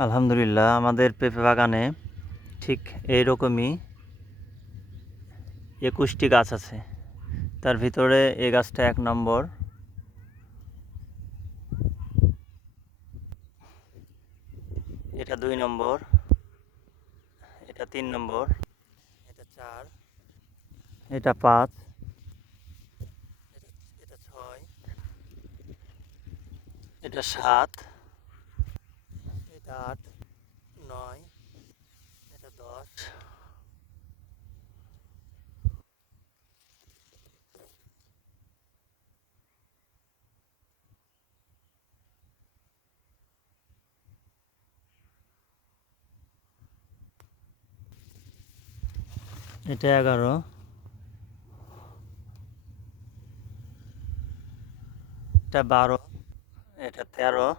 আলহামদুলিল্লাহ, আমাদের পেঁপে বাগানে ঠিক এইরকমই 21টি গাছ আছে। তার ভিতরে এই গাছটা 1 নম্বর, এটা 2 নম্বর, এটা 3 নম্বর, এটা 4, এটা 5, এটা 6, এটা 7, এটা 8, 9, এটা 10, এটা 11, এটা 12, এটা 13,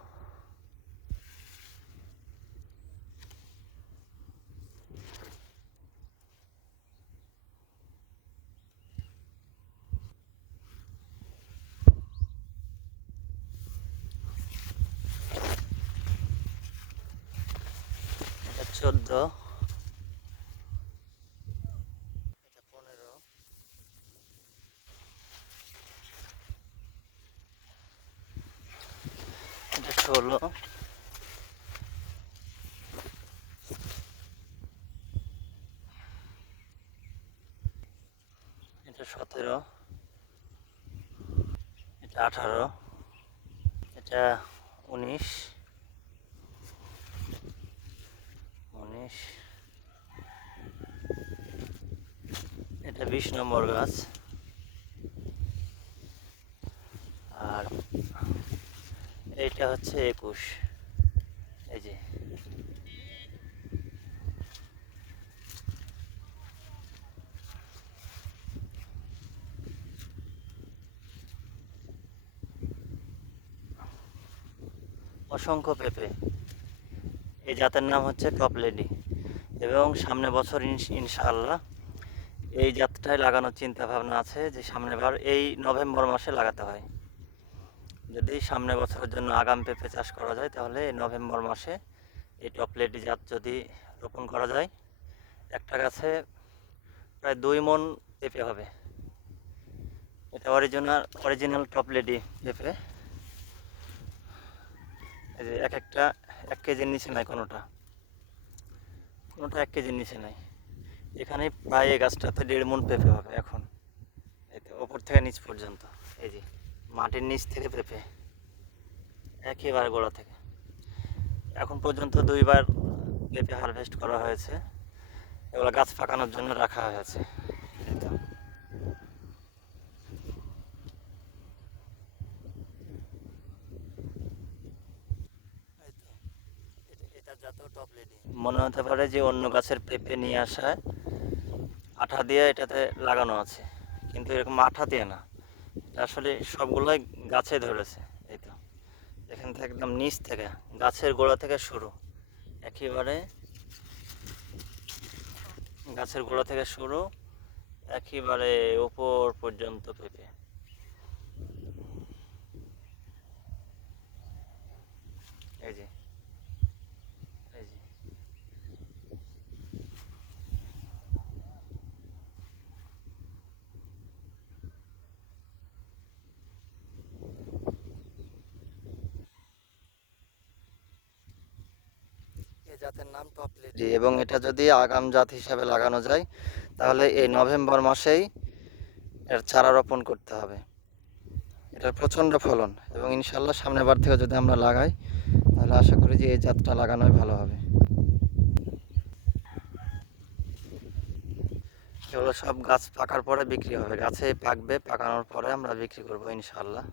এটা 14, এটা 15, এটা 16, এটা 17, এটা 18, এটা 19, 19, এটা 20 নম্বর গাছ, আর এইটা হচ্ছে 21। এই যে অসংখ্য পেঁপে। এই জাতের নাম হচ্ছে টপ লেডি, এবং সামনে বছর ইনশাআল্লাহ এই জাতটাই লাগানোর চিন্তা ভাবনা আছে, যে সামনের বার এই নভেম্বর মাসে লাগাতে হয়। যদি সামনে বছরের জন্য আগাম পেঁপে চাষ করা যায়, তাহলে এই নভেম্বর মাসে এই টপ লেডি জাত যদি রোপণ করা যায়, একটা গাছে প্রায় 2 মণ পেঁপে হবে। এটা অরিজিনাল টপ লেডি পেঁপে। এই যে একটা 1 কেজির নিচে নাই, কোনোটা 1 কেজির নিচে নাই। এখানে প্রায় এই গাছটাতে 1.5 মণ পেঁপে হবে এখন, এতে ওপর থেকে নিচ পর্যন্ত। এই যে মাটির নিচ থেকে পেঁপে একেবারে গোড়া থেকে। এখন পর্যন্ত 2 বার পেঁপে হারভেস্ট করা হয়েছে, এগুলো গাছ পাকানোর জন্য রাখা হয়েছে। এই তো, এটা জাতীয় টপ লেডি। মনে হতে পারে যে অন্য গাছের পেঁপে নিয়ে আসা আঠা দিয়ে এটাতে লাগানো আছে, কিন্তু এরকম আঠা দিয়ে না, আসলে সবগুলোই গাছে ধরেছে। এই তো, এখান থেকে একদম নিচ থেকে গাছের গোড়া থেকে শুরু, একেবারে গাছের গোড়া থেকে শুরু, একেবারে উপর পর্যন্ত পেঁপে। এই যে, এই যে এই জাতের নাম টপ লেডি, এবং এটা যদি আগাম জাত হিসাবে লাগানো যায়, তাহলে এই নভেম্বর মাসেই এর চারা রোপণ করতে হবে। এটার প্রচণ্ড ফলন, এবং ইনশাল্লাহ সামনের বার থেকে যদি আমরা লাগাই, তাহলে আশা করি যে এই জাতটা লাগানোই ভালো হবে। এগুলো সব গাছ পাকার পরে বিক্রি হবে, গাছে পাকবে, পাকানোর পরে আমরা বিক্রি করবো ইনশাল্লাহ।